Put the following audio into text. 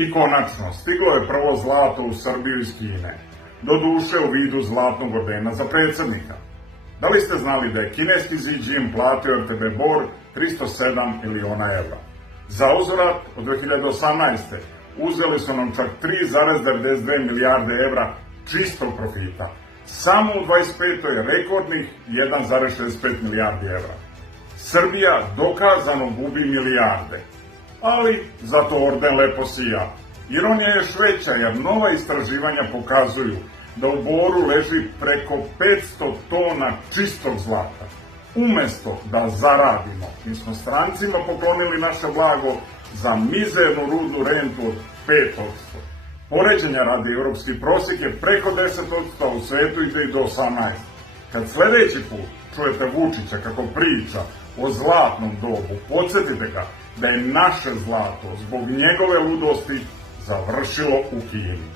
I konačno, stiglo je prvo zlato u Srbiju iz Kine, doduše u vidu zlatnog ordena za predsjednika. Da li ste znali da je kineski Xi platio RTB Bor 307 miliona evra? Za uzvrat od 2018. uzeli su nam čak 3,92 milijarde evra čistog profita. Samo u 25. rekordnih 1,65 milijardi evra. Srbija dokazano gubi milijarde, ali zato orden lepo sija. Ironija je još veća jer nova istraživanja pokazuju da u Boru leži preko 500 tona čistog zlata. Umesto da zaradimo, mi smo strancima poklonili naše blago za mizernu rudnu rentu od 5%. Poređenja radi, evropski prosjek je preko 10%, a u svetu ide i do 18%. Kad sledeći put čujete Vučića kako priča o zlatnom dobu, podsjetite ga da je naše zlato zbog njegove ludosti završilo u Kini.